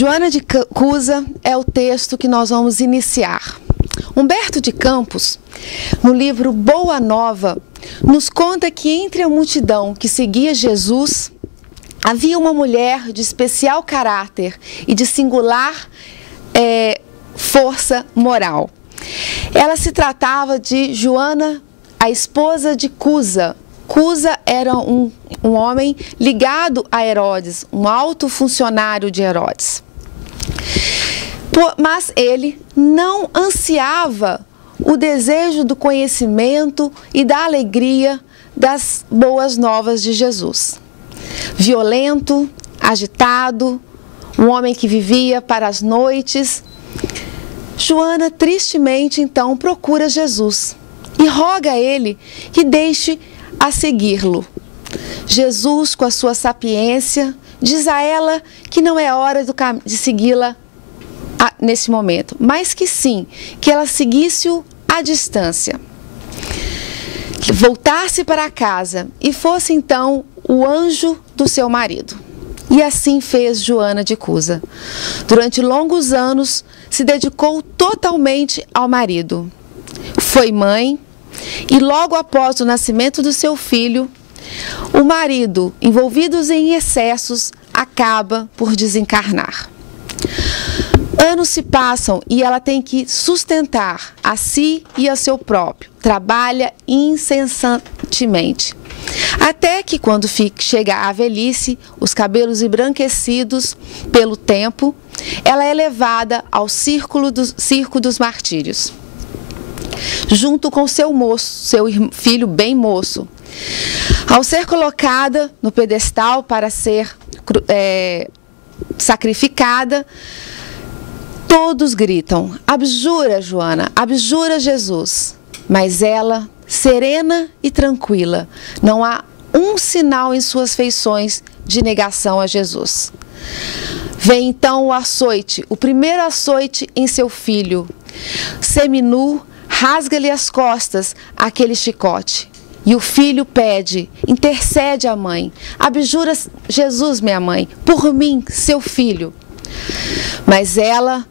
Joana de Cusa é o texto que nós vamos iniciar. Humberto de Campos, no livro Boa Nova, nos conta que entre a multidão que seguia Jesus, havia uma mulher de especial caráter e de singular força moral. Ela se tratava de Joana, a esposa de Cusa. Cusa era um homem ligado a Herodes, um alto funcionário de Herodes. Mas ele não ansiava o desejo do conhecimento e da alegria das boas novas de Jesus. Violento, agitado, um homem que vivia para as noites, Joana tristemente então procura Jesus e roga a ele que deixe a segui-lo. Jesus, com a sua sapiência, diz a ela que não é hora de segui-la nesse momento, mas que sim, que ela seguisse-o à distância. Voltasse para casa e fosse então o anjo do seu marido. E assim fez Joana de Cusa. Durante longos anos, se dedicou totalmente ao marido. Foi mãe e logo após o nascimento do seu filho, o marido, envolvido em excessos, acaba por desencarnar. Anos se passam e ela tem que sustentar a si e a seu próprio. Trabalha incessantemente. Até que quando chega à velhice, os cabelos embranquecidos pelo tempo, ela é levada ao circo dos martírios, junto com seu filho bem moço. Ao ser colocada no pedestal para ser sacrificada, todos gritam: abjura, Joana, abjura Jesus. Mas ela, serena e tranquila, não há um sinal em suas feições de negação a Jesus. Vem então o açoite, o primeiro açoite em seu filho. Seminu, rasga-lhe as costas aquele chicote. E o filho pede, intercede à mãe: abjura Jesus, minha mãe, por mim, seu filho. Mas ela,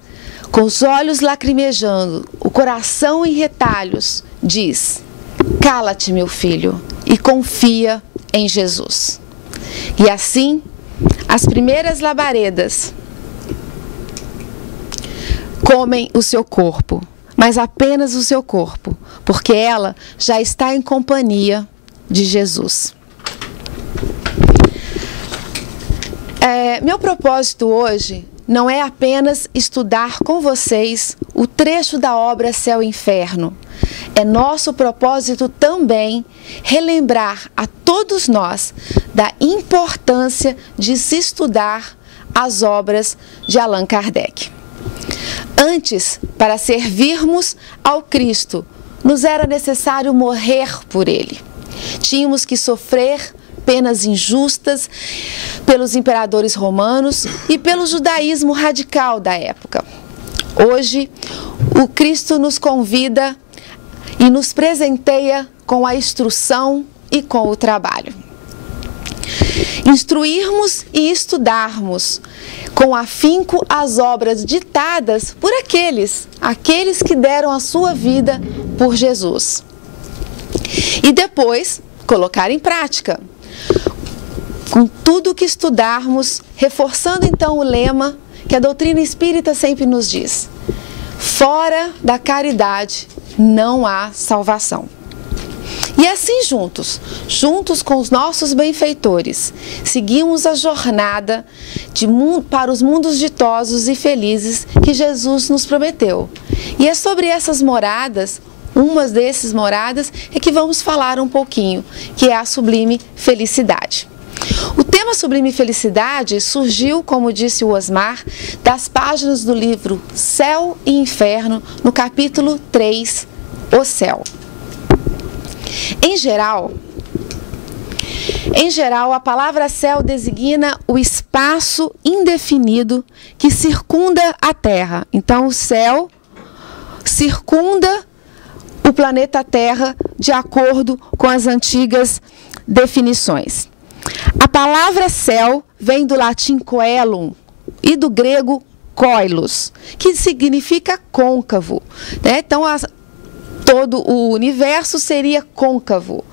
com os olhos lacrimejando, o coração em retalhos, diz: cala-te, meu filho, e confia em Jesus. E assim, as primeiras labaredas comem o seu corpo, mas apenas o seu corpo, porque ela já está em companhia de Jesus. Meu propósito hoje não é apenas estudar com vocês o trecho da obra Céu e Inferno. É nosso propósito também relembrar a todos nós da importância de se estudar as obras de Allan Kardec. Antes, para servirmos ao Cristo, nos era necessário morrer por Ele. Tínhamos que sofrer penas injustas pelos imperadores romanos e pelo judaísmo radical da época. Hoje, o Cristo nos convida e nos presenteia com a instrução e com o trabalho. Instruirmos e estudarmos com afinco as obras ditadas por aqueles que deram a sua vida por Jesus. E depois, colocar em prática. Com tudo que estudarmos, reforçando então o lema que a doutrina espírita sempre nos diz: fora da caridade não há salvação. E assim juntos com os nossos benfeitores, seguimos a jornada para os mundos ditosos e felizes que Jesus nos prometeu. E é sobre essas moradas, uma dessas moradas, é que vamos falar um pouquinho, que é a sublime felicidade. O tema Sublime Felicidade surgiu, como disse o Osmar, das páginas do livro Céu e Inferno, no capítulo 3, O Céu. Em geral, a palavra céu designa o espaço indefinido que circunda a Terra. Então, o céu circunda o planeta Terra de acordo com as antigas definições. A palavra céu vem do latim coelum, e do grego koilos, que significa côncavo, né? Então, todo o universo seria côncavo.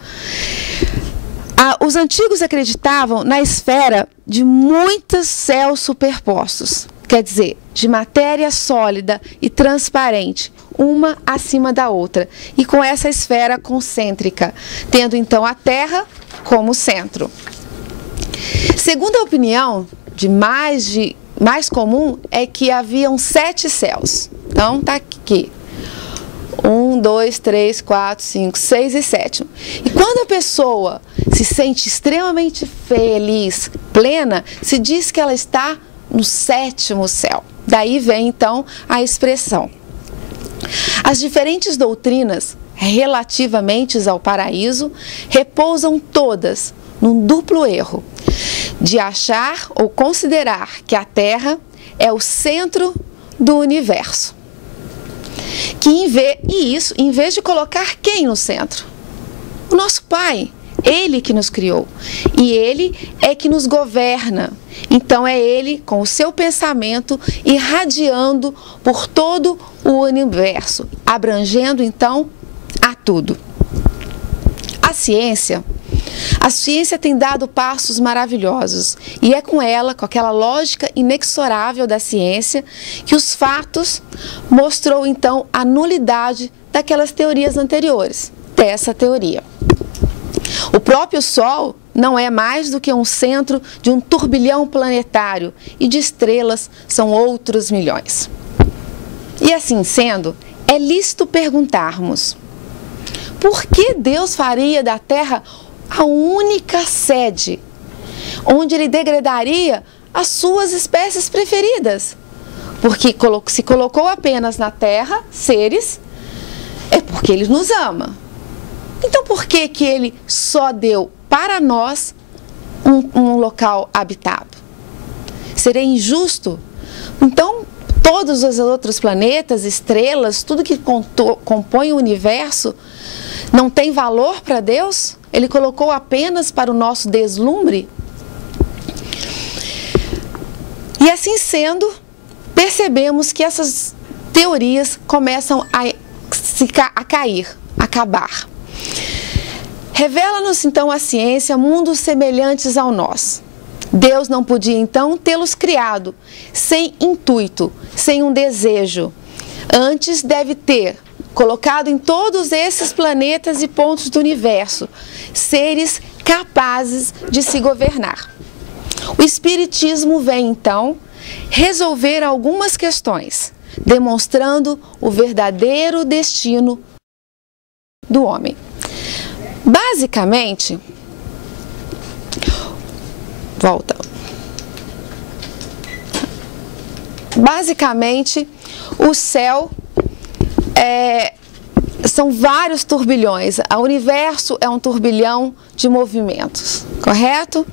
Os antigos acreditavam na esfera de muitos céus superpostos, quer dizer, de matéria sólida e transparente, uma acima da outra, e com essa esfera concêntrica, tendo então a Terra como centro. Segundo a opinião mais comum, é que haviam 7 céus. Então, está aqui. 1, 2, 3, 4, 5, 6 e 7. E quando a pessoa se sente extremamente feliz, plena, se diz que ela está no 7º céu. Daí vem, então, a expressão. As diferentes doutrinas relativamente ao paraíso repousam todas num duplo erro, de achar ou considerar que a Terra é o centro do universo. Em vez de colocar quem no centro? O nosso Pai, Ele que nos criou, e Ele é que nos governa. Então é Ele, com o seu pensamento, irradiando por todo o universo, abrangendo então a tudo. A ciência tem dado passos maravilhosos, e é com ela, com aquela lógica inexorável da ciência, que os fatos mostrou então a nulidade daquelas teorias anteriores, dessa teoria. O próprio Sol não é mais do que um centro de um turbilhão planetário, e de estrelas são outros milhões. E assim sendo, é lícito perguntarmos: por que Deus faria da Terra a única sede onde Ele degradaria as suas espécies preferidas? Porque se colocou apenas na Terra seres, é porque Ele nos ama. Então por que Ele só deu para nós um local habitado? Seria injusto? Então todos os outros planetas, estrelas, tudo que compõe o universo não tem valor para Deus? Ele colocou apenas para o nosso deslumbre? E assim sendo, percebemos que essas teorias começam a cair, a acabar. Revela-nos então a ciência mundos semelhantes ao nosso. Deus não podia então tê-los criado sem intuito, sem um desejo. Antes deve ter colocado em todos esses planetas e pontos do universo seres capazes de se governar. O Espiritismo vem então resolver algumas questões, demonstrando o verdadeiro destino do homem. Basicamente, o céu são vários turbilhões. O universo é um turbilhão de movimentos, correto?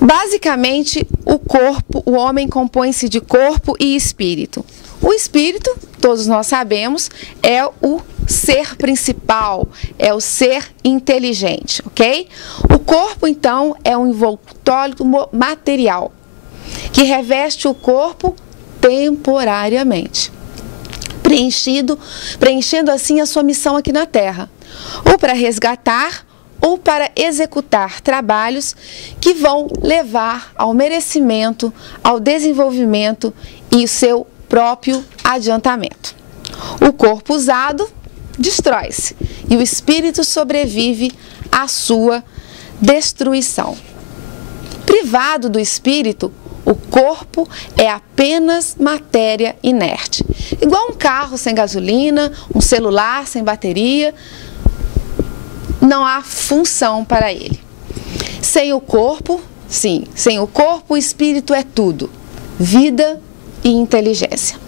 Basicamente, o homem compõe-se de corpo e espírito. O espírito, todos nós sabemos, é o ser principal, é o ser inteligente, ok? O corpo, então, é um envoltório material que reveste o corpo temporariamente, preenchendo assim a sua missão aqui na Terra, ou para resgatar ou para executar trabalhos que vão levar ao merecimento, ao desenvolvimento e seu próprio adiantamento. O corpo usado destrói-se e o espírito sobrevive à sua destruição. Privado do espírito, o corpo é apenas matéria inerte, igual um carro sem gasolina, um celular sem bateria. Não há função para ele. Sem o corpo, o espírito é tudo, vida e inteligência.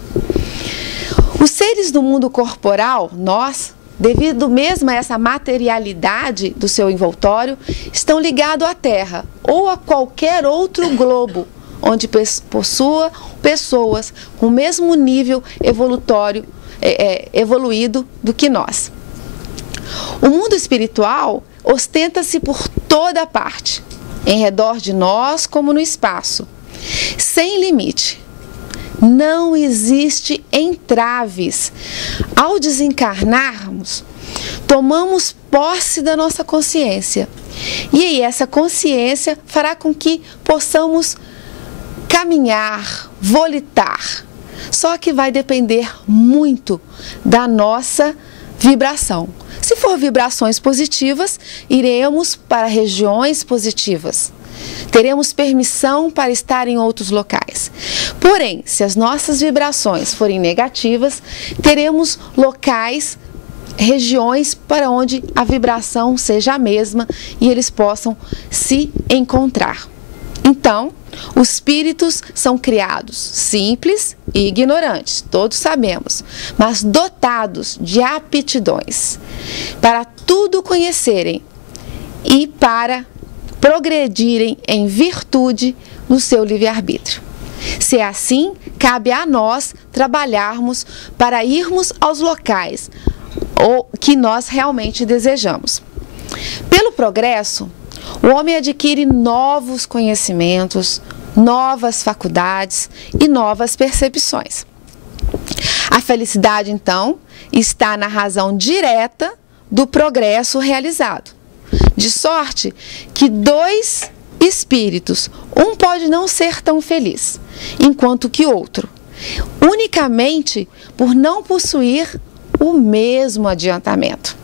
Os seres do mundo corporal, nós, devido mesmo a essa materialidade do seu envoltório, estão ligados à Terra ou a qualquer outro globo, onde possua pessoas com o mesmo nível evoluído do que nós. O mundo espiritual ostenta-se por toda parte, em redor de nós como no espaço. sem limite. Não existe entraves. Ao desencarnarmos, tomamos posse da nossa consciência. E aí essa consciência fará com que possamos caminhar, volitar. Só que vai depender muito da nossa vibração. Se for vibrações positivas, iremos para regiões positivas. Teremos permissão para estar em outros locais. Porém, se as nossas vibrações forem negativas, teremos locais, regiões para onde a vibração seja a mesma e eles possam se encontrar. Então, os espíritos são criados simples e ignorantes, todos sabemos, mas dotados de aptidões para tudo conhecerem e para progredirem em virtude no seu livre-arbítrio. Se é assim, cabe a nós trabalharmos para irmos aos locais que nós realmente desejamos. Pelo progresso, o homem adquire novos conhecimentos, novas faculdades e novas percepções. A felicidade, então, está na razão direta do progresso realizado. De sorte que dois espíritos, um pode não ser tão feliz, enquanto que outro, unicamente por não possuir o mesmo adiantamento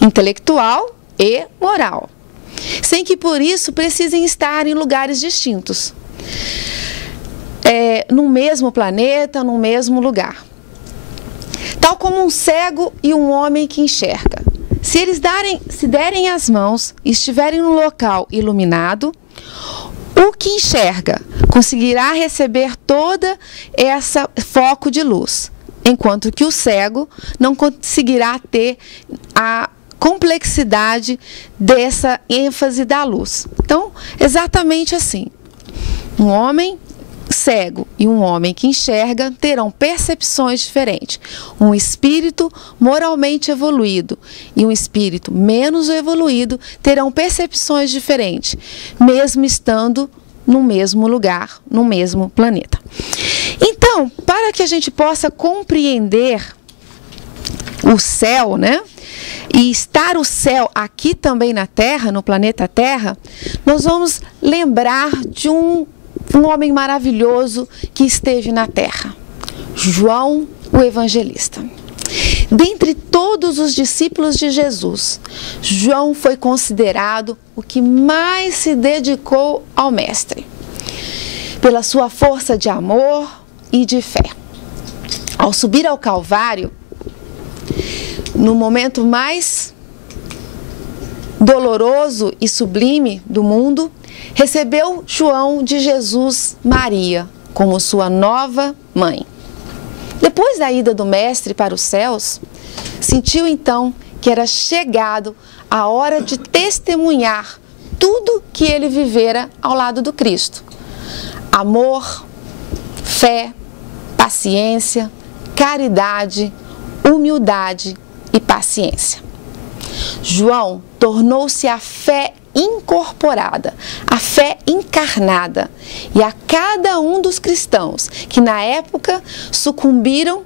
intelectual e moral, sem que por isso precisem estar em lugares distintos, no mesmo planeta, no mesmo lugar. Tal como um cego e um homem que enxerga. Se eles se derem as mãos e estiverem no local iluminado, o que enxerga conseguirá receber toda essa foco de luz, enquanto que o cego não conseguirá ter a complexidade dessa ênfase da luz. Então, exatamente assim, um homem cego e um homem que enxerga terão percepções diferentes. Um espírito moralmente evoluído e um espírito menos evoluído terão percepções diferentes, mesmo estando no mesmo lugar, no mesmo planeta. Então, para que a gente possa compreender o céu, né? E estar o céu aqui também na Terra, no planeta Terra, nós vamos lembrar de um homem maravilhoso que esteve na Terra, João o Evangelista. Dentre todos os discípulos de Jesus, João foi considerado o que mais se dedicou ao Mestre, pela sua força de amor e de fé. Ao subir ao Calvário, no momento mais doloroso e sublime do mundo, recebeu João de Jesus Maria como sua nova mãe. Depois da ida do Mestre para os céus, sentiu então que era chegado a hora de testemunhar tudo que ele vivera ao lado do Cristo. Amor, fé, paciência, caridade, humildade e paciência. João tornou-se a fé incorporada, a fé encarnada, e a cada um dos cristãos que na época sucumbiram,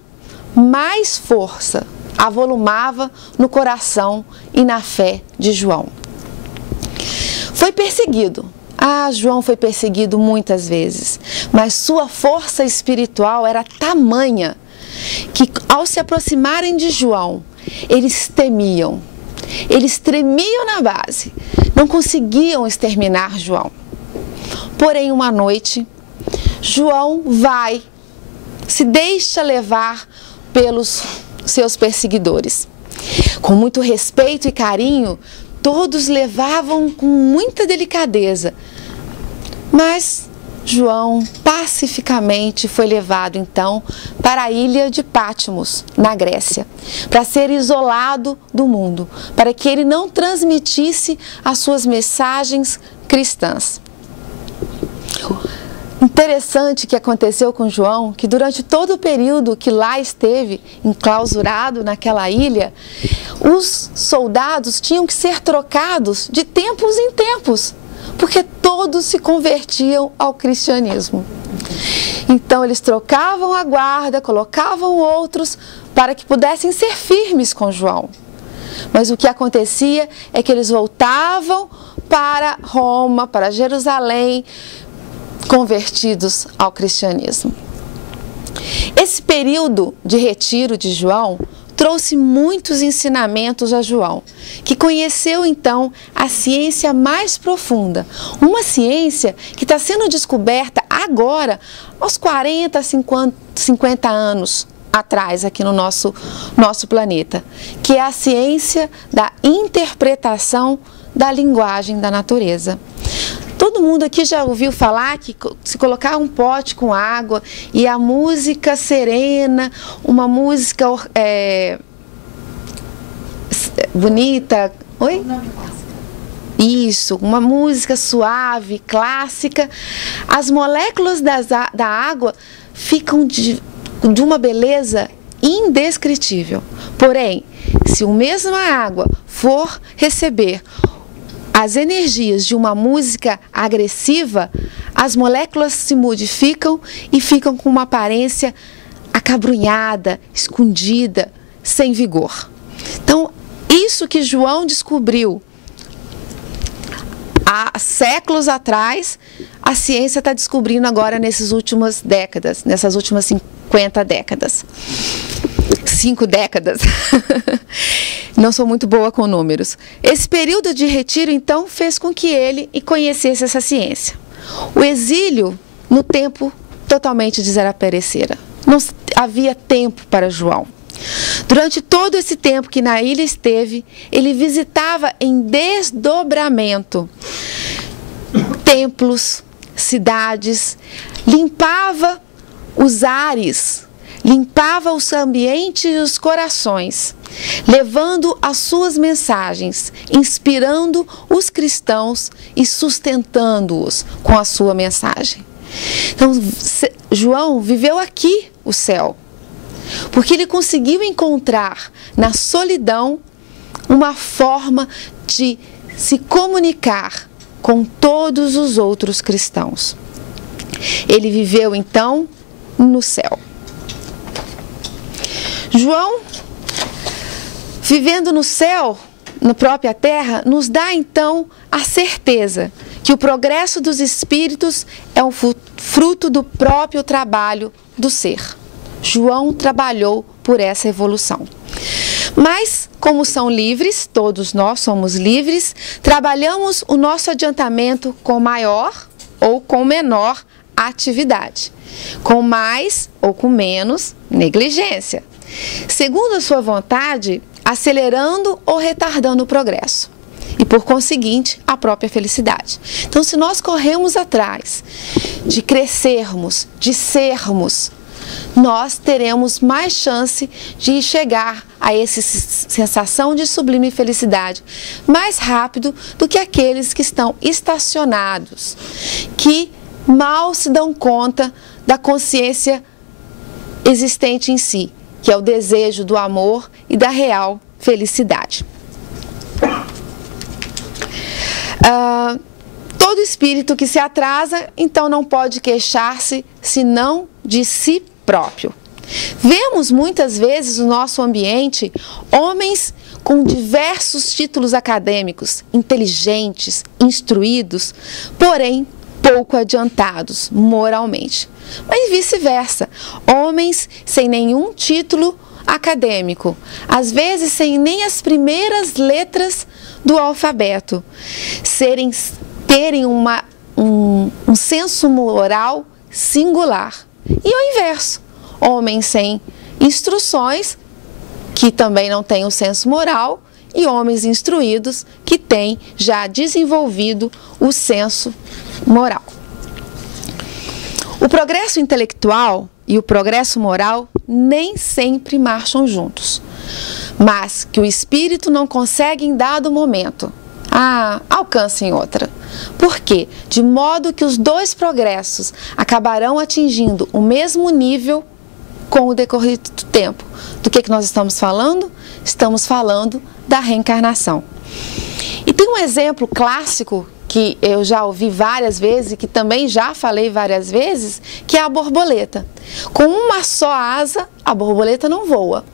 mais força avolumava no coração e na fé de João. Foi perseguido. João foi perseguido muitas vezes, mas sua força espiritual era tamanha que, ao se aproximarem de João, eles temiam. Eles tremiam na base, não conseguiam exterminar João. Porém, uma noite, João se deixa levar pelos seus perseguidores. Com muito respeito e carinho, todos levavam com muita delicadeza. Mas João pacificamente foi levado então para a ilha de Patmos, na Grécia, para ser isolado do mundo, para que ele não transmitisse as suas mensagens cristãs. Interessante que aconteceu com João, que durante todo o período que lá esteve enclausurado naquela ilha, os soldados tinham que ser trocados de tempos em tempos, porque todos se convertiam ao cristianismo. Então eles trocavam a guarda, colocavam outros para que pudessem ser firmes com João. Mas o que acontecia é que eles voltavam para Roma, para Jerusalém, convertidos ao cristianismo. Esse período de retiro de João trouxe muitos ensinamentos a João, que conheceu então a ciência mais profunda, uma ciência que está sendo descoberta agora, aos 40, 50 anos atrás, aqui no nosso planeta, que é a ciência da interpretação da linguagem da natureza. Todo mundo aqui já ouviu falar que se colocar um pote com água e a música serena, uma música bonita, oi? Isso, uma música suave, clássica, as moléculas da água ficam de uma beleza indescritível. Porém, se a mesma água for receber as energias de uma música agressiva, as moléculas se modificam e ficam com uma aparência acabrunhada, escondida, sem vigor. Então, isso que João descobriu há séculos atrás, a ciência está descobrindo agora nessas últimas décadas, nessas últimas 50 décadas. 5 décadas. Não sou muito boa com números. Esse período de retiro, então, fez com que ele conhecesse essa ciência. O exílio, no tempo, totalmente desaparecera. Não havia tempo para João. Durante todo esse tempo que na ilha esteve, ele visitava em desdobramento templos, cidades, limpava os ares, limpava os ambientes e os corações, levando as suas mensagens, inspirando os cristãos e sustentando-os com a sua mensagem. Então, João viveu aqui o céu, porque ele conseguiu encontrar na solidão uma forma de se comunicar com todos os outros cristãos. Ele viveu então no céu. João, vivendo no céu, na própria terra, nos dá então a certeza que o progresso dos espíritos é um fruto do próprio trabalho do ser. João trabalhou por essa evolução. Mas, como são livres, todos nós somos livres, trabalhamos o nosso adiantamento com maior ou com menor atividade, com mais ou com menos negligência, segundo a sua vontade, acelerando ou retardando o progresso e, por conseguinte, a própria felicidade. Então, se nós corremos atrás de crescermos, de sermos, nós teremos mais chance de chegar a essa sensação de sublime felicidade mais rápido do que aqueles que estão estacionados, que mal se dão conta da consciência existente em si, que é o desejo do amor e da real felicidade. Todo espírito que se atrasa, então não pode queixar-se senão de si próprio. Vemos muitas vezes no nosso ambiente homens com diversos títulos acadêmicos, inteligentes, instruídos, porém pouco adiantados moralmente. Mas vice-versa, homens sem nenhum título acadêmico, às vezes sem nem as primeiras letras do alfabeto, terem um senso moral singular. E ao inverso, homens sem instruções, que também não têm o senso moral, e homens instruídos, que têm já desenvolvido o senso moral. O progresso intelectual e o progresso moral nem sempre marcham juntos, mas que o espírito não consegue em dado momento, alcança em outra. Por quê? De modo que os dois progressos acabarão atingindo o mesmo nível com o decorrer do tempo. Do que nós estamos falando? Estamos falando da reencarnação. E tem um exemplo clássico que eu já ouvi várias vezes e que também já falei várias vezes, que é a borboleta. Com uma só asa, a borboleta não voa.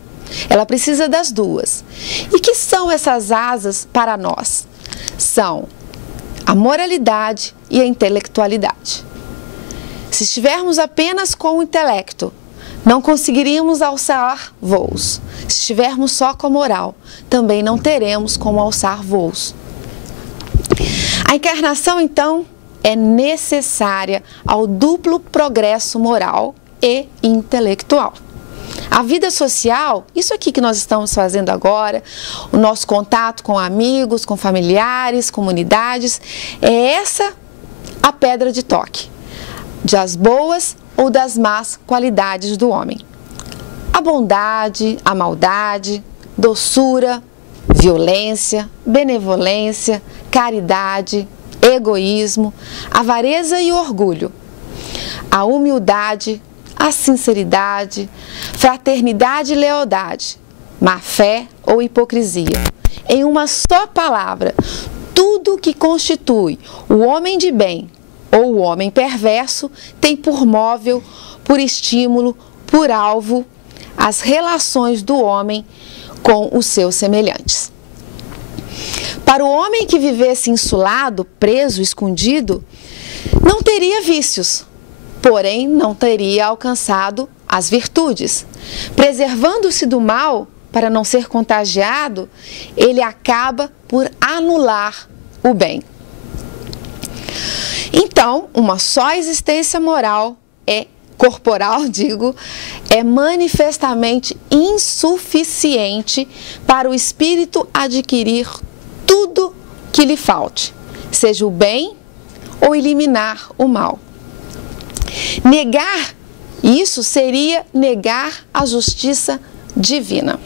Ela precisa das duas. E que são essas asas para nós? São a moralidade e a intelectualidade. Se estivermos apenas com o intelecto, não conseguiríamos alçar voos. Se estivermos só com a moral, também não teremos como alçar voos. A encarnação, então, é necessária ao duplo progresso moral e intelectual. A vida social, isso aqui que nós estamos fazendo agora, o nosso contato com amigos, com familiares, comunidades, é essa a pedra de toque das boas ou das más qualidades do homem. A bondade, a maldade, doçura, violência, benevolência, caridade, egoísmo, avareza e orgulho, a humildade, a sinceridade, fraternidade e lealdade, má fé ou hipocrisia. Em uma só palavra, tudo que constitui o homem de bem ou o homem perverso tem por móvel, por estímulo, por alvo, as relações do homem com os seus semelhantes. Para o homem que vivesse insulado, preso, escondido, não teria vícios, porém não teria alcançado as virtudes. Preservando-se do mal, para não ser contagiado, ele acaba por anular o bem. Então, uma só existência moral corporal, é manifestamente insuficiente para o espírito adquirir tudo que lhe falte, seja o bem ou eliminar o mal. Negar isso seria negar a justiça divina.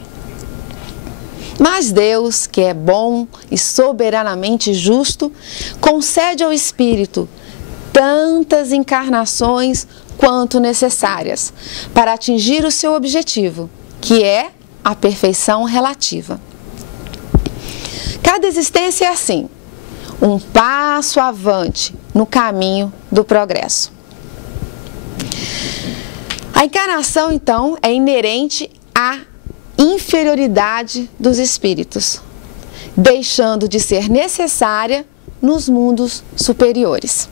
Mas Deus, que é bom e soberanamente justo, concede ao espírito tantas encarnações quanto necessárias para atingir o seu objetivo, que é a perfeição relativa. Cada existência é assim, um passo avante no caminho do progresso. A encarnação, então, é inerente à inferioridade dos espíritos, deixando de ser necessária nos mundos superiores.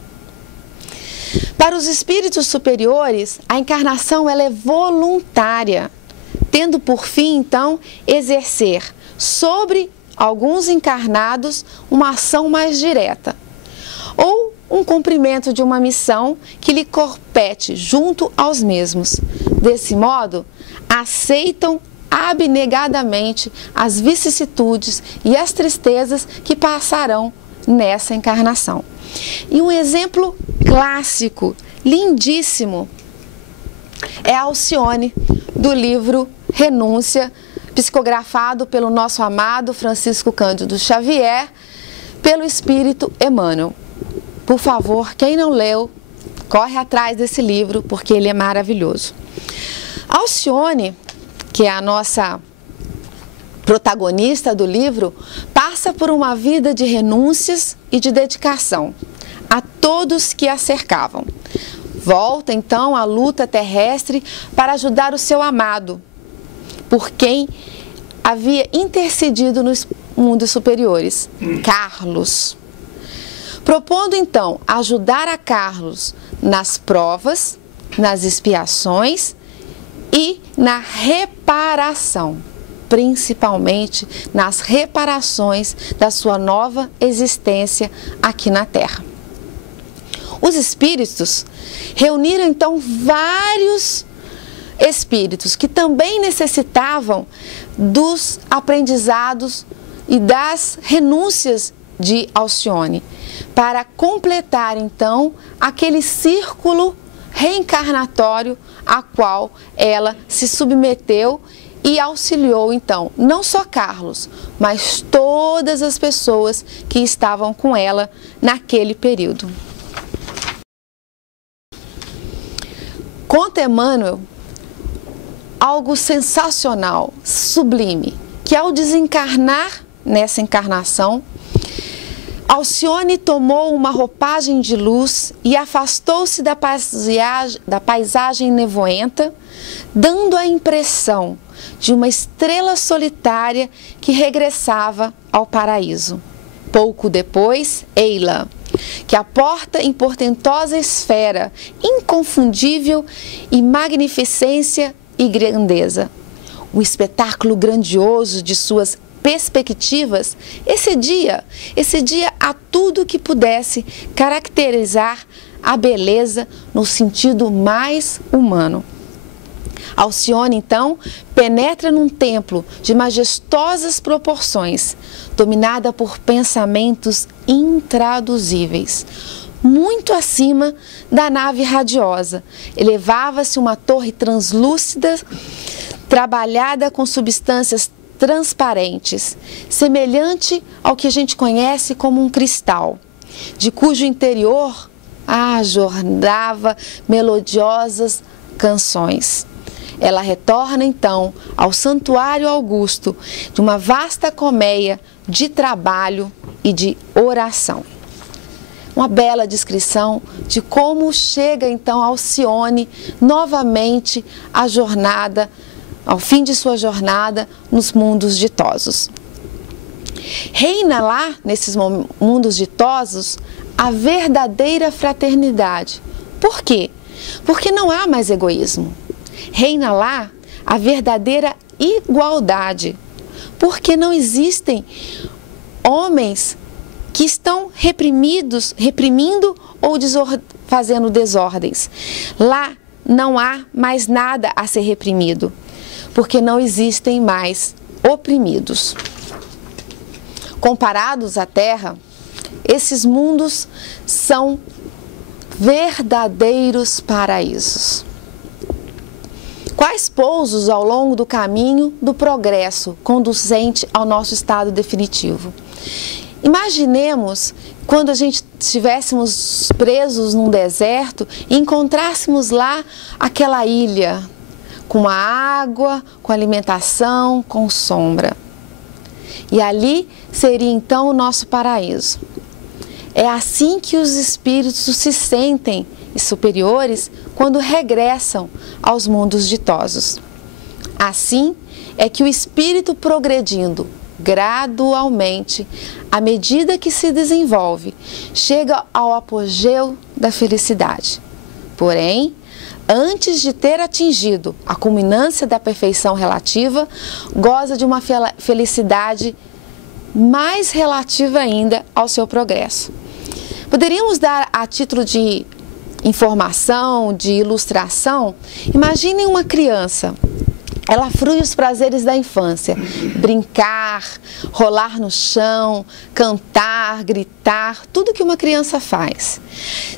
Para os espíritos superiores, a encarnação ela é voluntária, tendo por fim, então, exercer sobre alguns encarnados uma ação mais direta, ou um cumprimento de uma missão que lhe compete junto aos mesmos. Desse modo, aceitam abnegadamente as vicissitudes e as tristezas que passarão nessa encarnação. E um exemplo clássico, lindíssimo, é Alcione, do livro Renúncia, psicografado pelo nosso amado Francisco Cândido Xavier, pelo Espírito Emmanuel. Por favor, quem não leu, corre atrás desse livro, porque ele é maravilhoso. Alcione, que é a nossa protagonista do livro, passa por uma vida de renúncias e de dedicação a todos que a cercavam. Volta então à luta terrestre para ajudar o seu amado, por quem havia intercedido nos mundos superiores, Carlos. Propondo então ajudar a Carlos nas provas, nas expiações e na reparação, principalmente nas reparações da sua nova existência aqui na Terra. Os espíritos reuniram então vários espíritos que também necessitavam dos aprendizados e das renúncias de Alcione, para completar então aquele círculo reencarnatório a qual ela se submeteu e auxiliou então não só Carlos, mas todas as pessoas que estavam com ela naquele período. Conta Emmanuel algo sensacional, sublime, que ao desencarnar nessa encarnação, Alcione tomou uma roupagem de luz e afastou-se da paisagem nevoenta, dando a impressão de uma estrela solitária que regressava ao paraíso. Pouco depois, Eila, que aporta em portentosa esfera, inconfundível e magnificência e grandeza. O espetáculo grandioso de suas perspectivas excedia a tudo que pudesse caracterizar a beleza no sentido mais humano. Alcione, então, penetra num templo de majestosas proporções, dominada por pensamentos intraduzíveis. Muito acima da nave radiosa, elevava-se uma torre translúcida, trabalhada com substâncias transparentes, semelhante ao que a gente conhece como um cristal, de cujo interior jornava melodiosas canções. Ela retorna então ao santuário augusto de uma vasta colmeia de trabalho e de oração. Uma bela descrição de como chega então Alcione novamente à jornada, ao fim de sua jornada nos mundos ditosos. Reina lá, nesses mundos ditosos, a verdadeira fraternidade. Por quê? Porque não há mais egoísmo. Reina lá a verdadeira igualdade. Porque não existem homens que estão reprimindo ou fazendo desordens. Lá não há mais nada a ser reprimido, porque não existem mais oprimidos. Comparados à Terra, esses mundos são verdadeiros paraísos. Quais pousos ao longo do caminho do progresso conducente ao nosso estado definitivo? Imaginemos quando a gente estivéssemos presos num deserto e encontrássemos lá aquela ilha com a água, com alimentação, com sombra. E ali seria então o nosso paraíso. É assim que os espíritos se sentem superiores quando regressam aos mundos ditosos. Assim é que o espírito, progredindo gradualmente, à medida que se desenvolve, chega ao apogeu da felicidade. Porém, antes de ter atingido a culminância da perfeição relativa, goza de uma felicidade mais relativa ainda ao seu progresso. Poderíamos dar a título de informação, de ilustração, imaginem uma criança. Ela frui os prazeres da infância, brincar, rolar no chão, cantar, gritar, tudo que uma criança faz.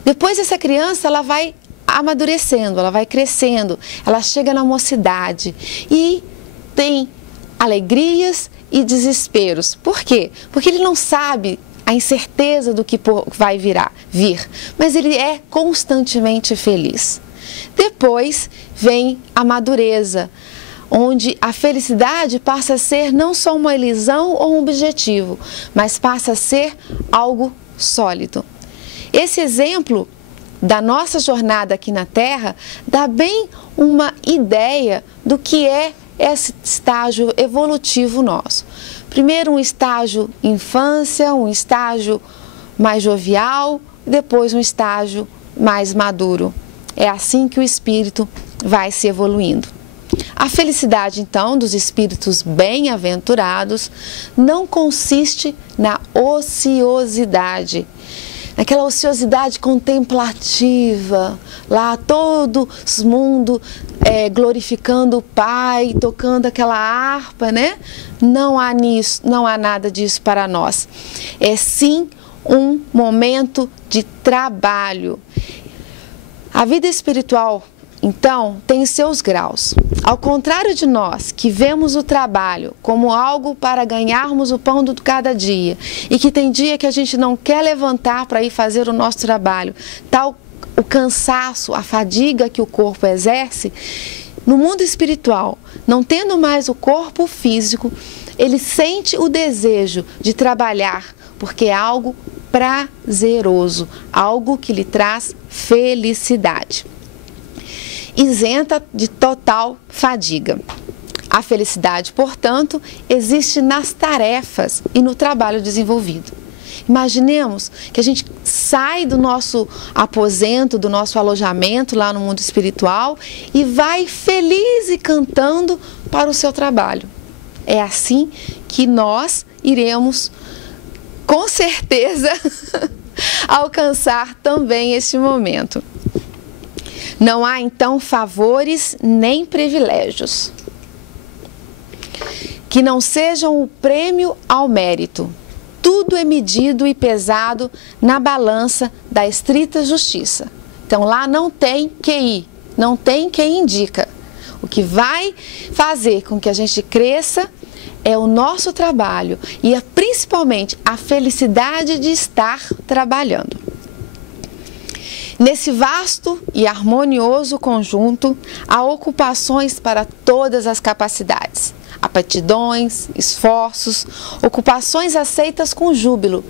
Depois essa criança, ela vai amadurecendo, ela vai crescendo, ela chega na mocidade e tem alegrias e desesperos. Por quê? Porque ele não sabe a incerteza do que vai vir, mas ele é constantemente feliz. Depois vem a madureza, onde a felicidade passa a ser não só uma ilusão ou um objetivo, mas passa a ser algo sólido. Esse exemplo da nossa jornada aqui na Terra dá bem uma ideia do que é esse estágio evolutivo nosso. Primeiro um estágio infância, um estágio mais jovial, depois um estágio mais maduro. É assim que o espírito vai se evoluindo. A felicidade, então, dos espíritos bem-aventurados não consiste na ociosidade, naquela ociosidade contemplativa, lá todo mundo glorificando o Pai, tocando aquela harpa, né? Não há nada disso para nós. É sim um momento de trabalho. A vida espiritual, então, tem seus graus. Ao contrário de nós, que vemos o trabalho como algo para ganharmos o pão de cada dia, e que tem dia que a gente não quer levantar para ir fazer o nosso trabalho, tal o cansaço, a fadiga que o corpo exerce, no mundo espiritual, não tendo mais o corpo físico, ele sente o desejo de trabalhar, porque é algo prazeroso, algo que lhe traz felicidade. Isenta de total fadiga. A felicidade, portanto, existe nas tarefas e no trabalho desenvolvido. Imaginemos que a gente sai do nosso aposento, do nosso alojamento lá no mundo espiritual e vai feliz e cantando para o seu trabalho. É assim que nós iremos, com certeza, alcançar também este momento. Não há, então, favores nem privilégios que não sejam o prêmio ao mérito. Tudo é medido e pesado na balança da estrita justiça. Então lá não tem QI, não tem quem indica. O que vai fazer com que a gente cresça é o nosso trabalho e é principalmente a felicidade de estar trabalhando. Nesse vasto e harmonioso conjunto, há ocupações para todas as capacidades. Aptidões, esforços, ocupações aceitas com júbilo.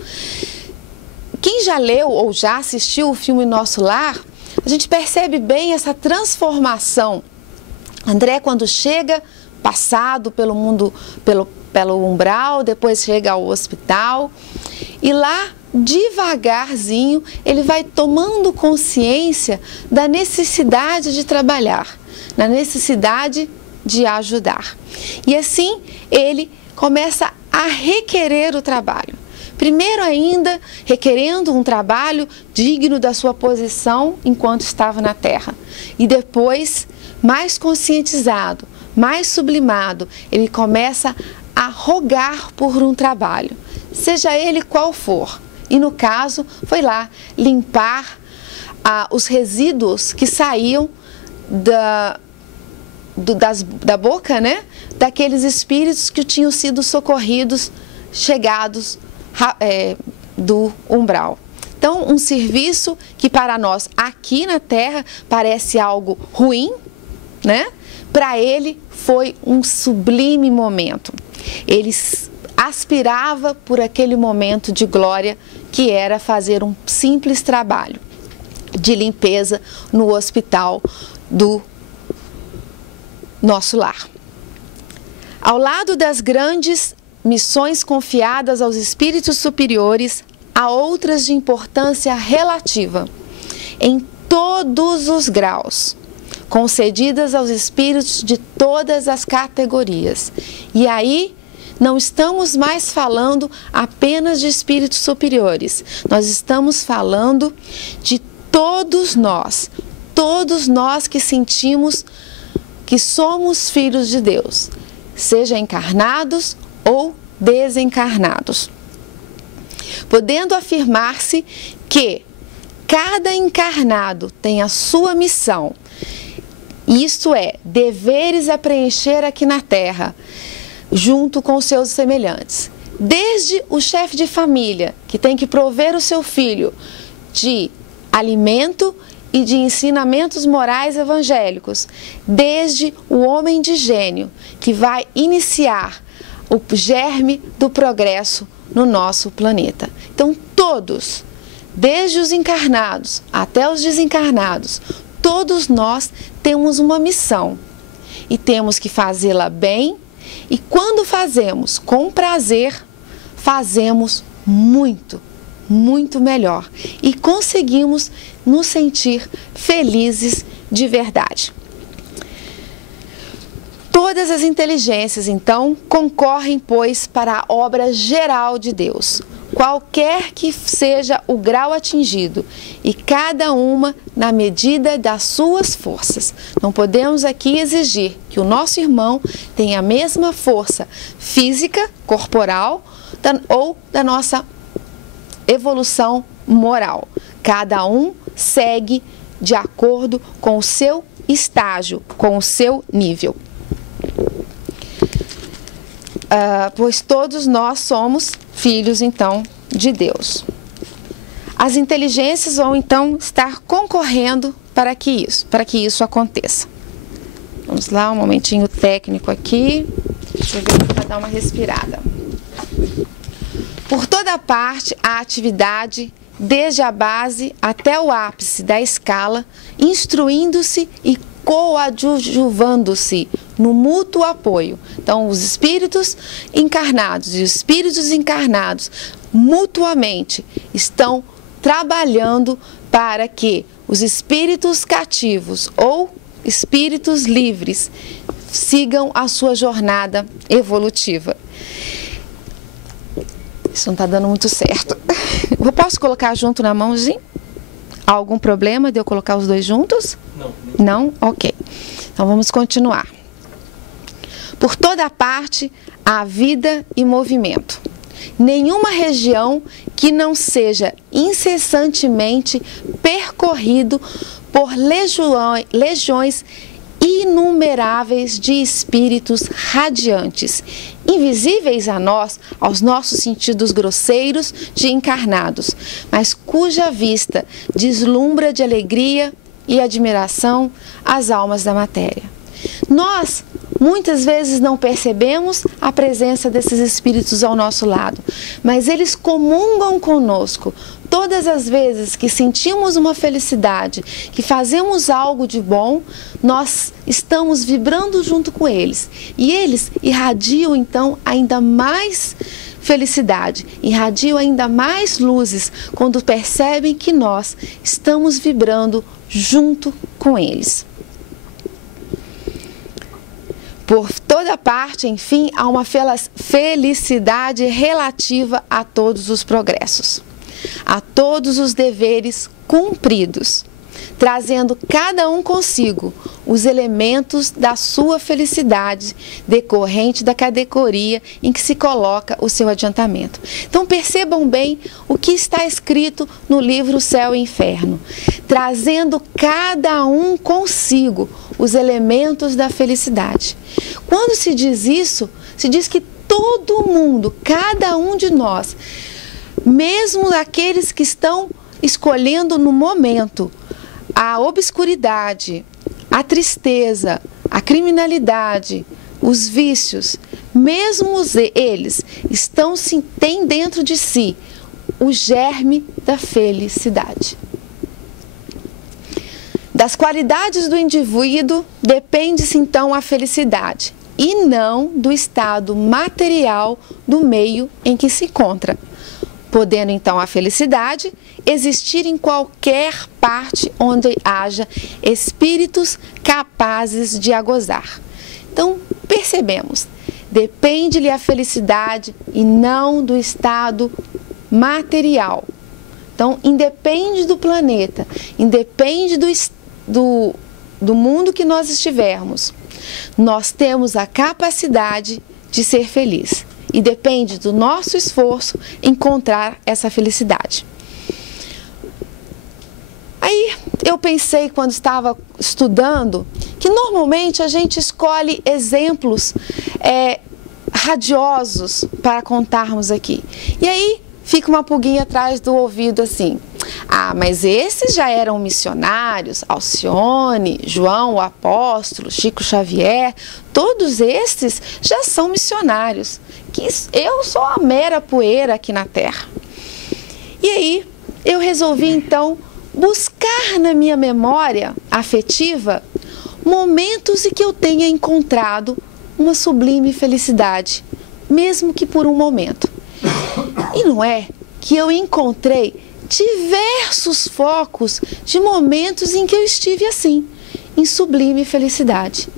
Quem já leu ou já assistiu o filme Nosso Lar, a gente percebe bem essa transformação. André, quando chega, passado pelo mundo, pelo umbral, depois chega ao hospital e lá, devagarzinho, ele vai tomando consciência da necessidade de trabalhar, na necessidade de ajudar. E assim ele começa a requerer o trabalho. Primeiro ainda, requerendo um trabalho digno da sua posição enquanto estava na terra. E depois, mais conscientizado, mais sublimado, ele começa a rogar por um trabalho, seja ele qual for. E no caso, foi lá limpar os resíduos que saíam da boca, né, daqueles espíritos que tinham sido socorridos, chegados do umbral. Então, um serviço que para nós aqui na Terra parece algo ruim, né? Para ele foi um sublime momento. Ele aspirava por aquele momento de glória que era fazer um simples trabalho de limpeza no hospital do Nosso Lar. Ao lado das grandes missões confiadas aos espíritos superiores, há outras de importância relativa, em todos os graus, concedidas aos espíritos de todas as categorias. E aí, não estamos mais falando apenas de espíritos superiores, nós estamos falando de todos nós que sentimos que somos filhos de Deus, seja encarnados ou desencarnados. Podendo afirmar-se que cada encarnado tem a sua missão, isto é, deveres a preencher aqui na Terra, junto com seus semelhantes. Desde o chefe de família, que tem que prover o seu filho de alimento e de ensinamentos morais evangélicos, desde o homem de gênio, que vai iniciar o germe do progresso no nosso planeta. Então, todos, desde os encarnados até os desencarnados, todos nós temos uma missão e temos que fazê-la bem, e quando fazemos com prazer, fazemos muito melhor e conseguimos nos sentir felizes de verdade. Todas as inteligências, então, concorrem, pois, para a obra geral de Deus, qualquer que seja o grau atingido, e cada uma na medida das suas forças. Não podemos aqui exigir que o nosso irmão tenha a mesma força física, corporal, ou da nossa evolução moral. Cada um segue de acordo com o seu estágio, com o seu nível. Pois todos nós somos filhos, então, de Deus. As inteligências vão, então, estar concorrendo para que isso aconteça. Vamos lá, um momentinho técnico aqui. Deixa eu ver para dar uma respirada. Por toda parte, a atividade, desde a base até o ápice da escala, instruindo-se e coadjuvando-se no mútuo apoio. Então, os espíritos encarnados e os espíritos encarnados mutuamente estão trabalhando para que os espíritos cativos ou espíritos livres sigam a sua jornada evolutiva. Isso não está dando muito certo. Eu posso colocar junto na mãozinha? Há algum problema de eu colocar os dois juntos? Não. Não? Ok. Então vamos continuar. Por toda parte há vida e movimento. Nenhuma região que não seja incessantemente percorrido por legiões inumeráveis de espíritos radiantes, invisíveis a nós, aos nossos sentidos grosseiros de encarnados, mas cuja vista deslumbra de alegria e admiração as almas da matéria. Nós, muitas vezes, não percebemos a presença desses espíritos ao nosso lado, mas eles comungam conosco. Todas as vezes que sentimos uma felicidade, que fazemos algo de bom, nós estamos vibrando junto com eles. E eles irradiam, então, ainda mais felicidade, irradiam ainda mais luzes quando percebem que nós estamos vibrando junto com eles. Por toda parte, enfim, há uma felicidade relativa a todos os progressos, a todos os deveres cumpridos, trazendo cada um consigo os elementos da sua felicidade decorrente da categoria em que se coloca o seu adiantamento. Então percebam bem o que está escrito no livro Céu e Inferno, trazendo cada um consigo os elementos da felicidade. Quando se diz isso, se diz que todo mundo, cada um de nós, mesmo aqueles que estão escolhendo no momento a obscuridade, a tristeza, a criminalidade, os vícios, mesmo eles têm dentro de si o germe da felicidade. Das qualidades do indivíduo depende-se então a felicidade e não do estado material do meio em que se encontra, podendo então a felicidade existir em qualquer parte onde haja espíritos capazes de a gozar. Então, percebemos, depende-lhe a felicidade e não do estado material. Então, independe do planeta, independe do mundo que nós estivermos, nós temos a capacidade de ser feliz. E depende do nosso esforço encontrar essa felicidade. Aí eu pensei, quando estava estudando, que normalmente a gente escolhe exemplos radiosos para contarmos aqui. E aí fica uma pulguinha atrás do ouvido assim: ah, mas esses já eram missionários, Alcione, João o Apóstolo, Chico Xavier, todos esses já são missionários, que eu sou a mera poeira aqui na Terra. E aí eu resolvi então buscar na minha memória afetiva momentos em que eu tenha encontrado uma sublime felicidade, mesmo que por um momento. E não é que eu encontrei diversos focos de momentos em que eu estive assim, em sublime felicidade.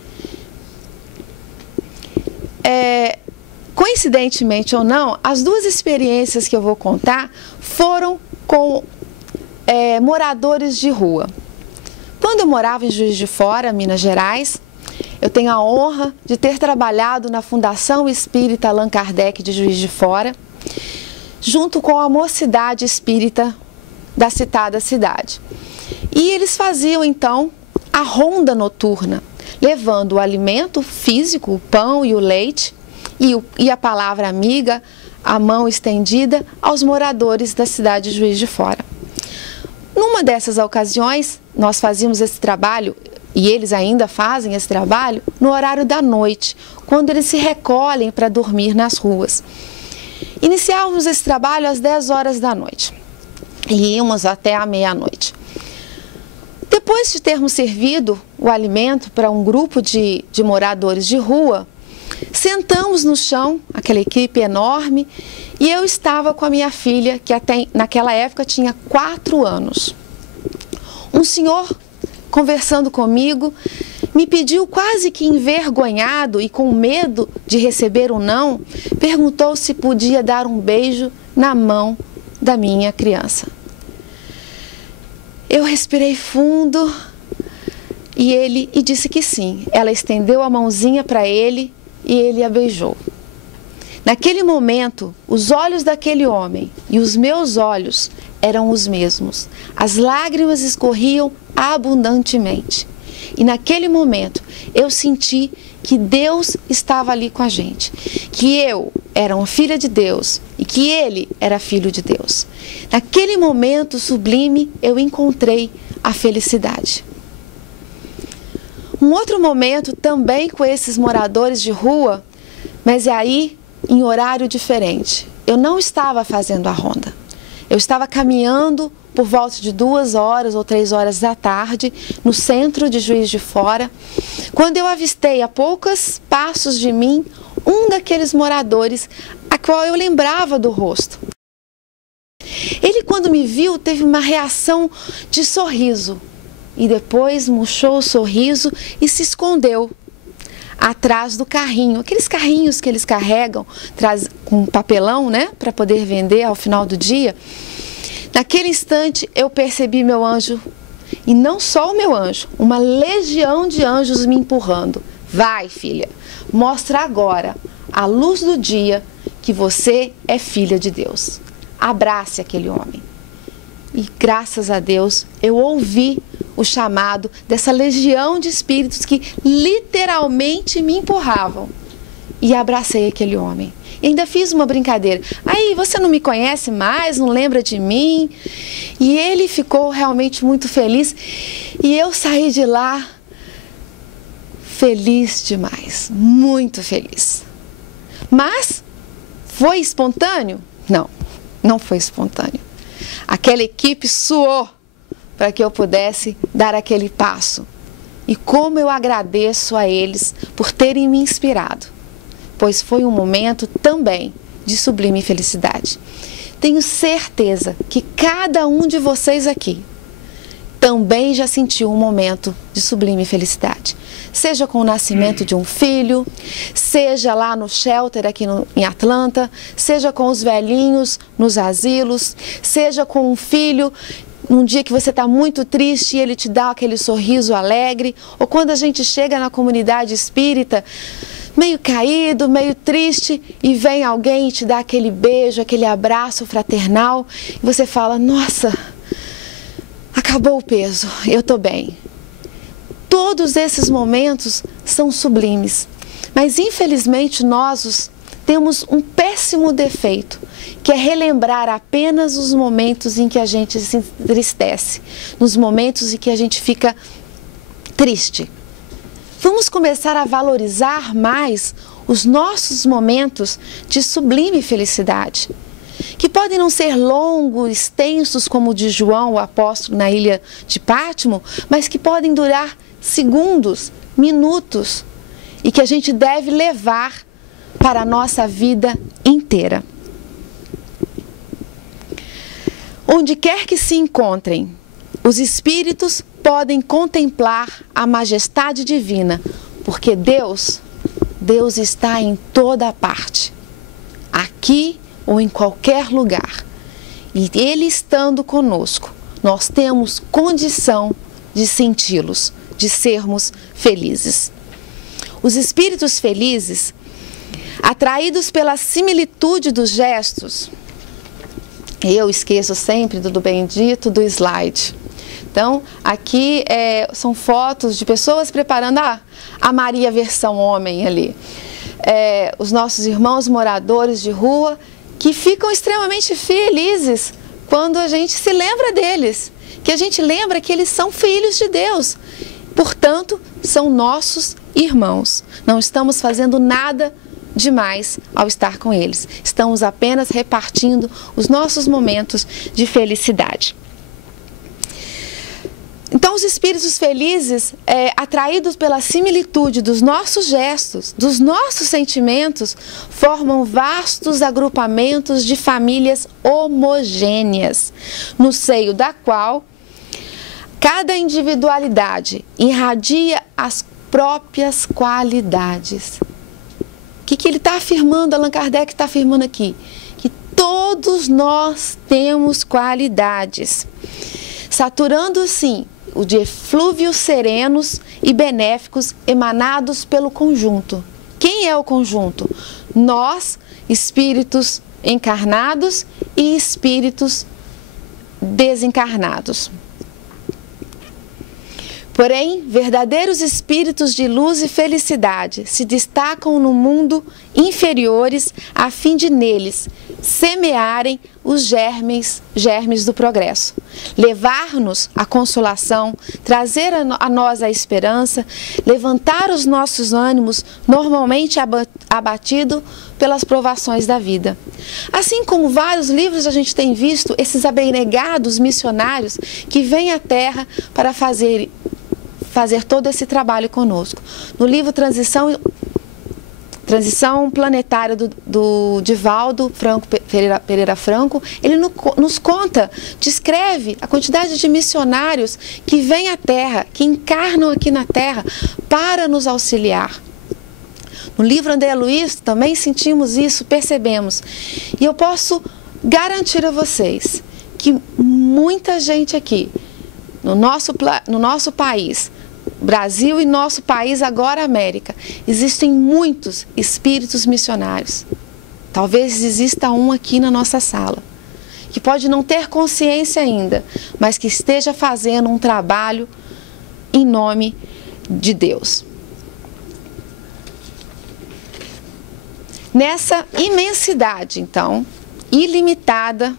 Coincidentemente ou não, as duas experiências que eu vou contar foram com moradores de rua. Quando eu morava em Juiz de Fora, Minas Gerais, eu tenho a honra de ter trabalhado na Fundação Espírita Allan Kardec de Juiz de Fora, junto com a Mocidade Espírita da citada cidade. E eles faziam então a ronda noturna, levando o alimento físico, o pão e o leite, e a palavra amiga, a mão estendida aos moradores da cidade de Juiz de Fora. Numa dessas ocasiões, nós fazíamos esse trabalho, e eles ainda fazem esse trabalho, no horário da noite, quando eles se recolhem para dormir nas ruas. Iniciávamos esse trabalho às 10 horas da noite e íamos até a meia-noite. Depois de termos servido o alimento para um grupo de moradores de rua, sentamos no chão, aquela equipe enorme, e eu estava com a minha filha, que até naquela época tinha 4 anos. Um senhor, conversando comigo, me pediu, quase que envergonhado e com medo de receber um não, perguntou se podia dar um beijo na mão da minha criança. Eu respirei fundo e disse que sim. Ela estendeu a mãozinha para ele e ele a beijou. Naquele momento, os olhos daquele homem e os meus olhos eram os mesmos. As lágrimas escorriam abundantemente. E naquele momento, eu senti que Deus estava ali com a gente. Que eu era uma filha de Deus e que ele era filho de Deus. Naquele momento sublime, eu encontrei a felicidade. Um outro momento também com esses moradores de rua, mas aí em horário diferente. Eu não estava fazendo a ronda. Eu estava caminhando por volta de 2 horas ou 3 horas da tarde, no centro de Juiz de Fora, quando eu avistei a poucos passos de mim, um daqueles moradores, a qual eu lembrava do rosto. Ele, quando me viu, teve uma reação de sorriso, e depois murchou o sorriso e se escondeu atrás do carrinho, aqueles carrinhos que eles carregam com papelão, né, para poder vender ao final do dia. Naquele instante eu percebi meu anjo, e não só o meu anjo, uma legião de anjos me empurrando. Vai, filha, mostra agora, à luz do dia, que você é filha de Deus. Abrace aquele homem. E graças a Deus eu ouvi o chamado dessa legião de espíritos que literalmente me empurravam. E abracei aquele homem. E ainda fiz uma brincadeira. Aí, você não me conhece mais, não lembra de mim? E ele ficou realmente muito feliz. E eu saí de lá feliz demais, muito feliz. Mas foi espontâneo? Não, não foi espontâneo. Aquela equipe suou para que eu pudesse dar aquele passo. E como eu agradeço a eles por terem me inspirado, pois foi um momento também de sublime felicidade. Tenho certeza que cada um de vocês aqui também já sentiu um momento de sublime felicidade. Seja com o nascimento de um filho, seja lá no shelter aqui em Atlanta, seja com os velhinhos nos asilos, seja com um filho num dia que você está muito triste e ele te dá aquele sorriso alegre, ou quando a gente chega na comunidade espírita, meio caído, meio triste, e vem alguém e te dá aquele beijo, aquele abraço fraternal, e você fala, nossa, acabou o peso, eu estou bem. Todos esses momentos são sublimes, mas infelizmente nós temos um péssimo defeito, que é relembrar apenas os momentos em que a gente se entristece, nos momentos em que a gente fica triste. Vamos começar a valorizar mais os nossos momentos de sublime felicidade, que podem não ser longos, extensos como o de João, o apóstolo, na ilha de Pátimo, mas que podem durar segundos, minutos, e que a gente deve levar para a nossa vida inteira. Onde quer que se encontrem, os espíritos podem contemplar a majestade divina, porque Deus está em toda parte, aqui ou em qualquer lugar. E Ele estando conosco, nós temos condição de senti-los, de sermos felizes. Os espíritos felizes, atraídos pela similitude dos gestos, eu esqueço sempre do bendito do slide. Então, aqui são fotos de pessoas preparando a Maria versão homem ali. Os nossos irmãos moradores de rua que ficam extremamente felizes quando a gente se lembra deles, que a gente lembra que eles são filhos de Deus. Portanto, são nossos irmãos. Não estamos fazendo nada demais ao estar com eles. Estamos apenas repartindo os nossos momentos de felicidade. Então, os espíritos felizes, atraídos pela similitude dos nossos gestos, dos nossos sentimentos, formam vastos agrupamentos de famílias homogêneas, no seio da qual cada individualidade irradia as próprias qualidades. O que ele está afirmando, Allan Kardec está afirmando aqui? Que todos nós temos qualidades, saturando, sim, o de eflúvios serenos e benéficos emanados pelo conjunto. Quem é o conjunto? Nós, espíritos encarnados e espíritos desencarnados. Porém, verdadeiros espíritos de luz e felicidade se destacam no mundo inferiores a fim de neles semearem os germes do progresso, levar-nos a consolação, trazer a nós a esperança, levantar os nossos ânimos normalmente abatidos pelas provações da vida. Assim como vários livros a gente tem visto esses abnegados missionários que vêm à Terra para fazer todo esse trabalho conosco. No livro Transição Planetária do Divaldo Pereira Franco, ele nos conta, descreve a quantidade de missionários que vêm à Terra, que encarnam aqui na Terra para nos auxiliar. No livro André Luiz também sentimos isso, percebemos. E eu posso garantir a vocês que muita gente aqui, no nosso país, Brasil e nosso país, agora América, existem muitos espíritos missionários. Talvez exista um aqui na nossa sala, que pode não ter consciência ainda, mas que esteja fazendo um trabalho em nome de Deus. Nessa imensidade, então, ilimitada,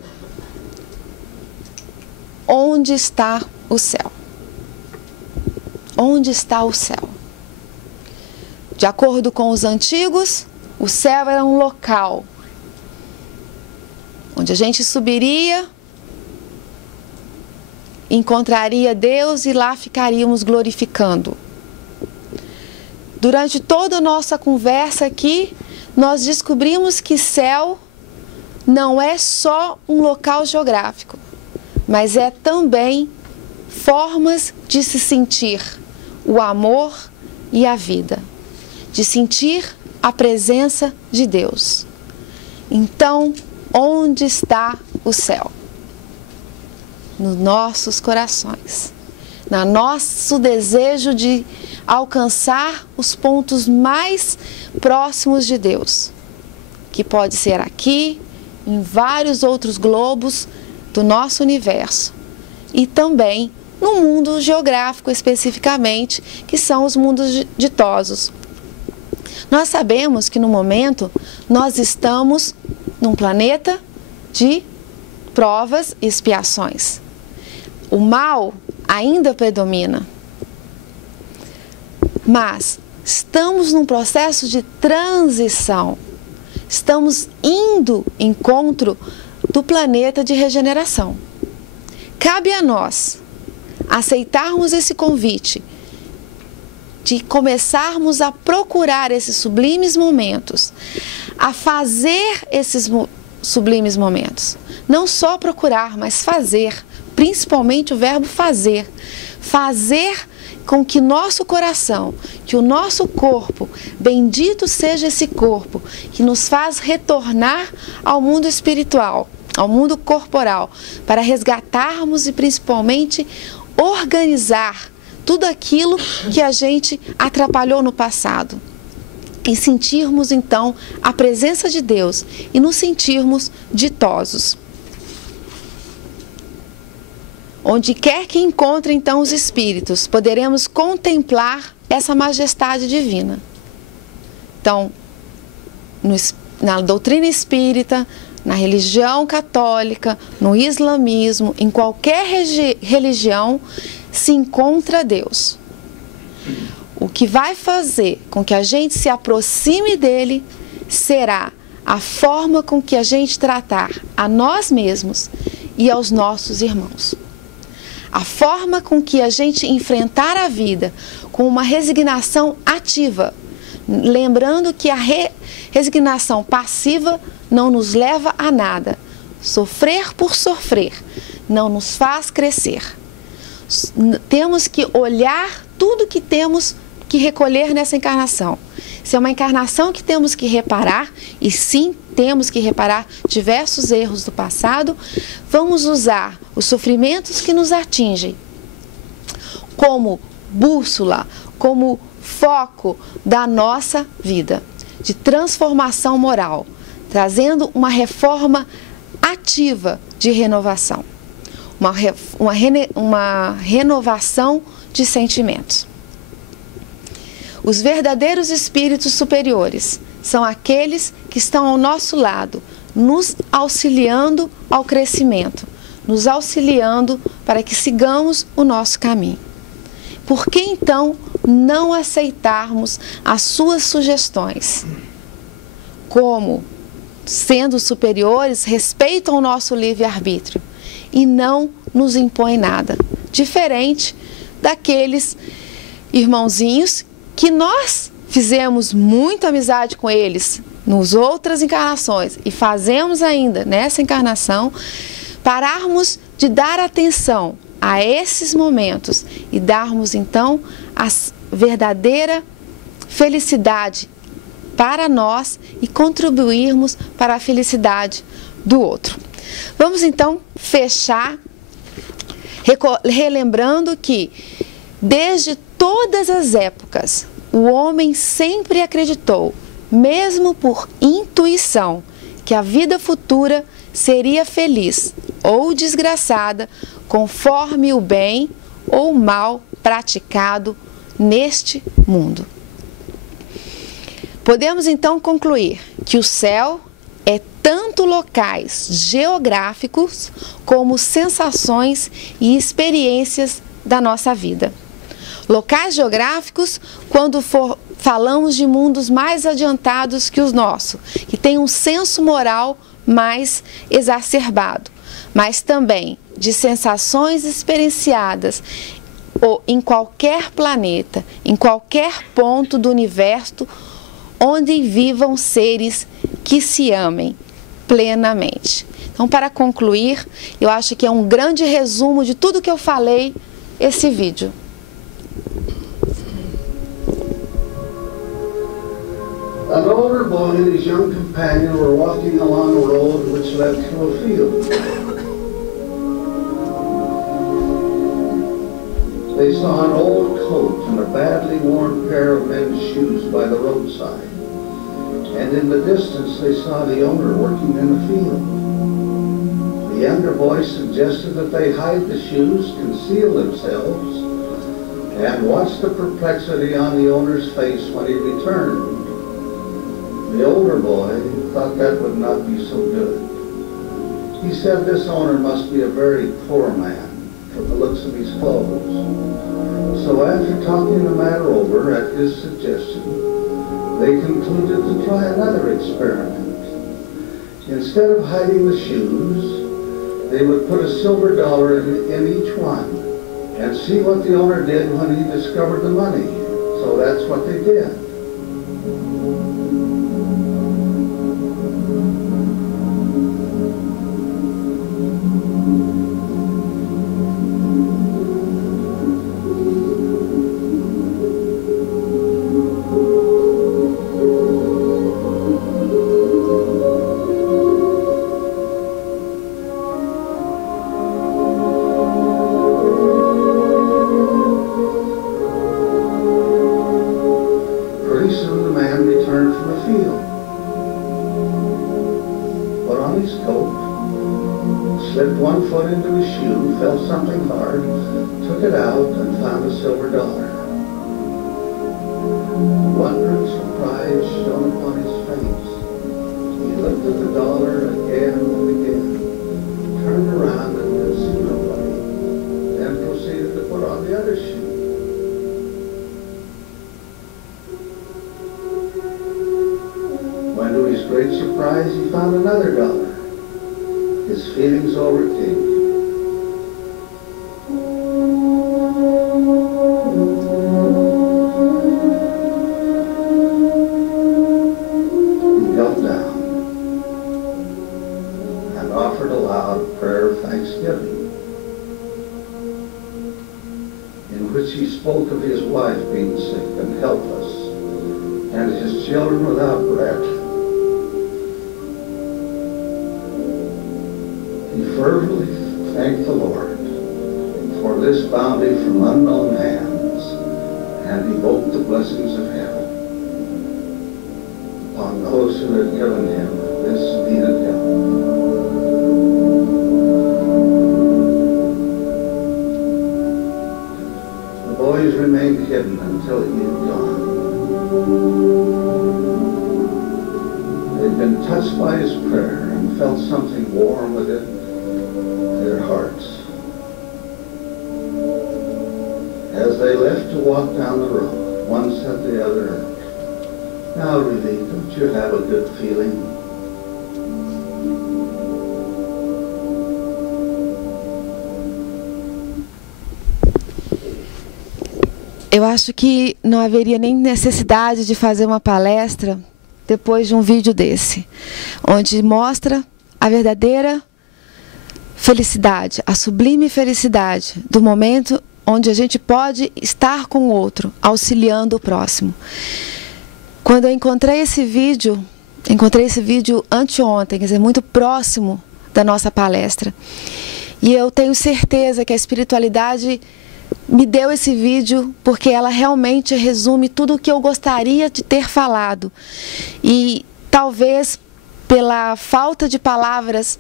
onde está o céu? Onde está o céu? De acordo com os antigos, o céu era um local onde a gente subiria, encontraria Deus e lá ficaríamos glorificando. Durante toda a nossa conversa aqui, nós descobrimos que céu não é só um local geográfico, mas é também formas de se sentir o amor e a vida, de sentir a presença de Deus. Então, onde está o céu? Nos nossos corações, no nosso desejo de alcançar os pontos mais próximos de Deus, que pode ser aqui, em vários outros globos do nosso universo, e também no mundo geográfico especificamente, que são os mundos ditosos. Nós sabemos que no momento nós estamos num planeta de provas e expiações. O mal ainda predomina, mas estamos num processo de transição. Estamos indo em encontro do planeta de regeneração. Cabe a nós aceitarmos esse convite de começarmos a procurar esses sublimes momentos, a fazer esses sublimes momentos. Não só procurar, mas fazer, principalmente o verbo fazer. Fazer com que nosso coração, que o nosso corpo, bendito seja esse corpo, que nos faz retornar ao mundo espiritual, ao mundo corporal, para resgatarmos e principalmente organizar tudo aquilo que a gente atrapalhou no passado. E sentirmos então a presença de Deus e nos sentirmos ditosos. Onde quer que encontre então os espíritos, poderemos contemplar essa majestade divina. Então, na doutrina espírita, na religião católica, no islamismo, em qualquer religião, se encontra Deus. O que vai fazer com que a gente se aproxime dele será a forma com que a gente tratar a nós mesmos e aos nossos irmãos. A forma com que a gente enfrentar a vida com uma resignação ativa, lembrando que a resignação passiva não nos leva a nada. Sofrer por sofrer não nos faz crescer. Temos que olhar tudo que temos que recolher nessa encarnação. Se é uma encarnação que temos que reparar, e sim, temos que reparar diversos erros do passado, vamos usar os sofrimentos que nos atingem como bússola, como foco da nossa vida, de transformação moral, trazendo uma reforma ativa de renovação, uma renovação de sentimentos. Os verdadeiros espíritos superiores são aqueles que estão ao nosso lado, nos auxiliando ao crescimento, nos auxiliando para que sigamos o nosso caminho. Por que então não aceitarmos as suas sugestões? Como, sendo superiores, respeitam o nosso livre-arbítrio e não nos impõem nada, diferente daqueles irmãozinhos que nós fizemos muita amizade com eles nas outras encarnações e fazemos ainda nessa encarnação, pararmos de dar atenção a esses momentos e darmos então a verdadeira felicidade para nós e contribuirmos para a felicidade do outro. Vamos então fechar relembrando que desde todas as épocas o homem sempre acreditou, mesmo por intuição, que a vida futura seria feliz ou desgraçada conforme o bem ou o mal praticado neste mundo. Podemos então concluir que o céu é tanto locais geográficos como sensações e experiências da nossa vida. Locais geográficos quando falamos de mundos mais adiantados que os nossos, que têm um senso moral mais exacerbado, mas também de sensações experienciadas em qualquer planeta, em qualquer ponto do universo onde vivam seres que se amem plenamente. Então, para concluir, eu acho que é um grande resumo de tudo que eu falei esse vídeo. An older boy and his young companion were walking along a road which led through a field. They saw an old coat and a badly worn pair of men's shoes by the roadside. And in the distance they saw the owner working in the field. The younger boy suggested that they hide the shoes, conceal themselves, and watch the perplexity on the owner's face when he returned. The older boy thought that would not be so good. He said this owner must be a very poor man from the looks of his clothes. So after talking the matter over at his suggestion, they concluded to try another experiment. Instead of hiding the shoes, they would put a silver dollar in each one and see what the owner did when he discovered the money. So that's what they did. When do we surprise, he found another dollar. His feelings overcame him. He knelt down and offered a loud prayer of thanksgiving, in which he spoke of his wife being sick and helpless, and his children without bread. He fervently thanked the Lord for this bounty from unknown hands, and evoked the blessings of heaven upon those who had given him this needed help. The boys remained hidden until he had gone. They'd been touched by his prayer and felt something warm within their hearts. As they left to walk down the road, one said to the other, "Now really, don't you have a good feeling?" Eu acho que não haveria nem necessidade de fazer uma palestra depois de um vídeo desse, onde mostra a verdadeira felicidade, a sublime felicidade do momento onde a gente pode estar com o outro, auxiliando o próximo. Quando eu encontrei esse vídeo anteontem, quer dizer, muito próximo da nossa palestra, e eu tenho certeza que a espiritualidade me deu esse vídeo porque ela realmente resume tudo o que eu gostaria de ter falado. E talvez pela falta de palavras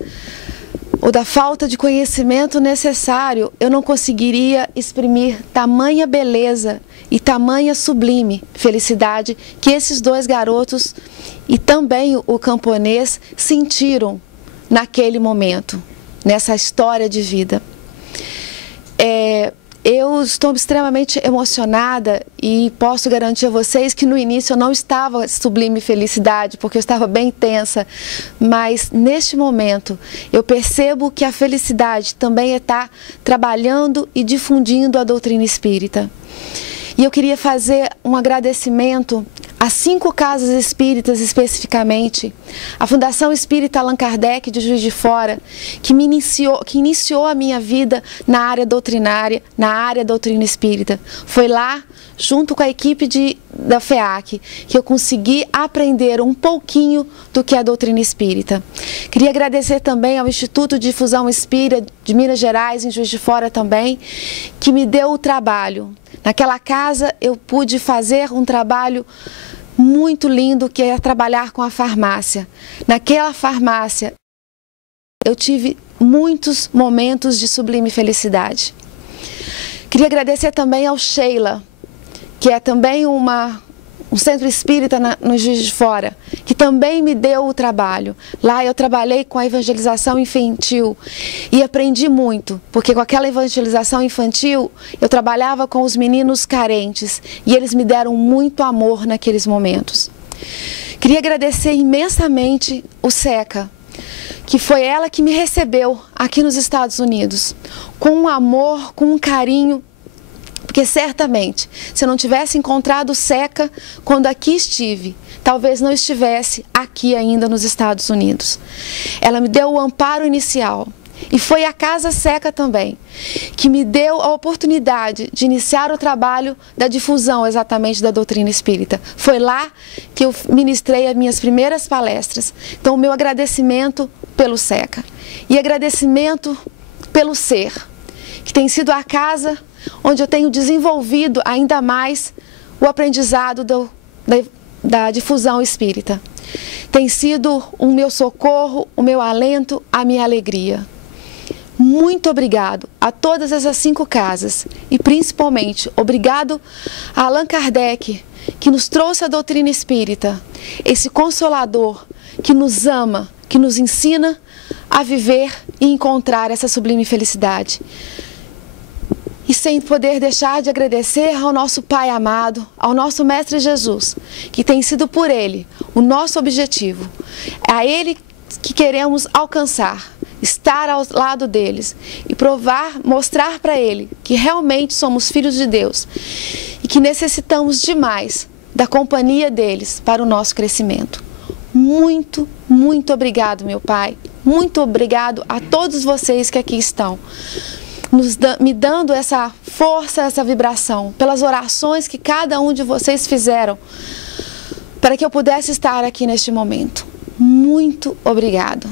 ou da falta de conhecimento necessário, eu não conseguiria exprimir tamanha beleza e tamanha sublime felicidade que esses dois garotos e também o camponês sentiram naquele momento, nessa história de vida. Eu estou extremamente emocionada e posso garantir a vocês que no início eu não estava sublime felicidade, porque eu estava bem tensa, mas neste momento eu percebo que a felicidade também está trabalhando e difundindo a doutrina espírita. E eu queria fazer um agradecimento a 5 casas espíritas especificamente, a Fundação Espírita Allan Kardec de Juiz de Fora, que iniciou a minha vida na área doutrinária, na área doutrina espírita. Foi lá, junto com a equipe da FEAC, que eu consegui aprender um pouquinho do que é a doutrina espírita. Queria agradecer também ao Instituto de Difusão Espírita de Minas Gerais, em Juiz de Fora também, que me deu o trabalho. Naquela casa eu pude fazer um trabalho muito lindo, que é trabalhar com a farmácia. Naquela farmácia eu tive muitos momentos de sublime felicidade. Queria agradecer também ao Sheila, que é também um centro espírita no Juiz de Fora, que também me deu o trabalho. Lá eu trabalhei com a evangelização infantil e aprendi muito, porque com aquela evangelização infantil eu trabalhava com os meninos carentes e eles me deram muito amor naqueles momentos. Queria agradecer imensamente o SECA, que foi ela que me recebeu aqui nos Estados Unidos, com um amor, com um carinho. Porque certamente, se eu não tivesse encontrado o SECA quando aqui estive, talvez não estivesse aqui ainda nos Estados Unidos. Ela me deu o amparo inicial. E foi a Casa SECA também, que me deu a oportunidade de iniciar o trabalho da difusão exatamente da doutrina espírita. Foi lá que eu ministrei as minhas primeiras palestras. Então, o meu agradecimento pelo SECA. E agradecimento pelo SER, que tem sido a casa onde eu tenho desenvolvido ainda mais o aprendizado da difusão espírita. Tem sido o meu socorro, o meu alento, a minha alegria. Muito obrigado a todas essas 5 casas e principalmente obrigado a Allan Kardec, que nos trouxe a doutrina espírita, esse consolador que nos ama, que nos ensina a viver e encontrar essa sublime felicidade. E sem poder deixar de agradecer ao nosso Pai amado, ao nosso Mestre Jesus, que tem sido por Ele o nosso objetivo. É a Ele que queremos alcançar, estar ao lado deles e mostrar para Ele que realmente somos filhos de Deus e que necessitamos demais da companhia deles para o nosso crescimento. Muito, muito obrigado, meu Pai. Muito obrigado a todos vocês que aqui estão, me dando essa força, essa vibração, pelas orações que cada um de vocês fizeram, para que eu pudesse estar aqui neste momento. Muito obrigado.